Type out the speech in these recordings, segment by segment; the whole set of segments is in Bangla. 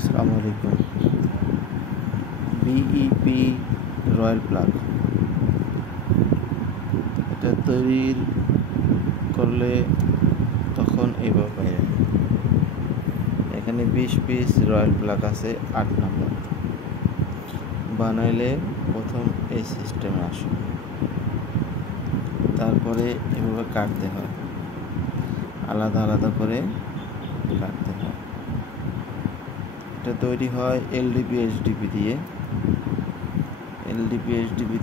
আসসালামু আলাইকুম। বিইপি রয়্যাল প্লাগ, এটা তৈরি করলে তখন এইভাবে পাই। এখানে 20 পিস রয়্যাল প্লাগ আছে 8 নম্বর। বানাইলে প্রথম এই সিস্টেমে আসে, তারপরে এভাবে কাটতে হয়, আলাদা আলাদা করে কাটতে হয়। এটা তৈরি হয় এলডিপি এইচডিপি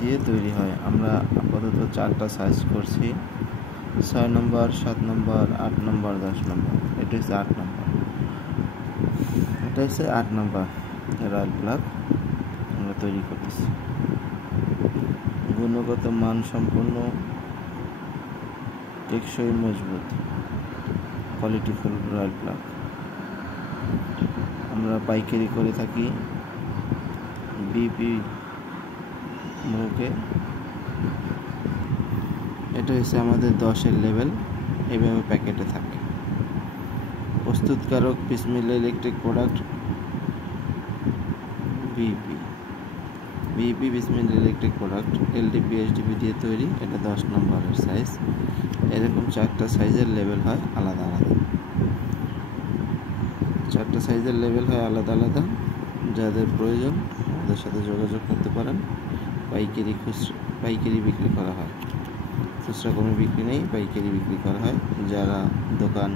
দিয়ে তৈরি হয়। আমরা আপাতত 4টা সাইজ করছি, 6 নম্বর, 7 নম্বর, 8 নম্বর, 10 নম্বর। এটা হচ্ছে 8 নম্বর। এটা হচ্ছে 8 নম্বর রয়্যাল প্লাগ আমরা তৈরি করতেছি। গুণগত মান সম্পন্ন, টেকসই, মজবুত, কোয়ালিটিফুল রয়্যাল প্লাগ আমরা পাইকারি করে থাকি বিপি মুখে। এটা হচ্ছে আমাদের 10-এর লেভেল, এইভাবে প্যাকেটে থাকে। প্রস্তুতকারক বিসমিল্লাহ ইলেকট্রিক প্রোডাক্ট, বিইপি বিসমিল্লাহ ইলেকট্রিক প্রোডাক্ট এলডিপি এইচডিপি দিয়ে তৈরি। এটা 10 নম্বরের সাইজ। এরকম 4টা সাইজের লেভেল হয় আলাদা আলাদা। 4টা সাইজের লেভেল হয় আলাদা আলাদা। যাদের প্রয়োজন আমাদের সাথে যোগাযোগ করতে পারেন। পাইকারি বিক্রি করা হয়, খুচরা কোনো বিক্রি নেই, পাইকারি বিক্রি করা হয়। যারা দোকান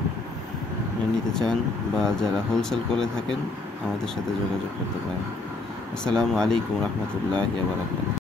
নিতে চান বা যারা হোলসেল করে থাকেন আমাদের সাথে যোগাযোগ করতে পারেন। আসসালামু আলাইকুম রহমতুল্লাহি ওয়া বারাকাতুহু।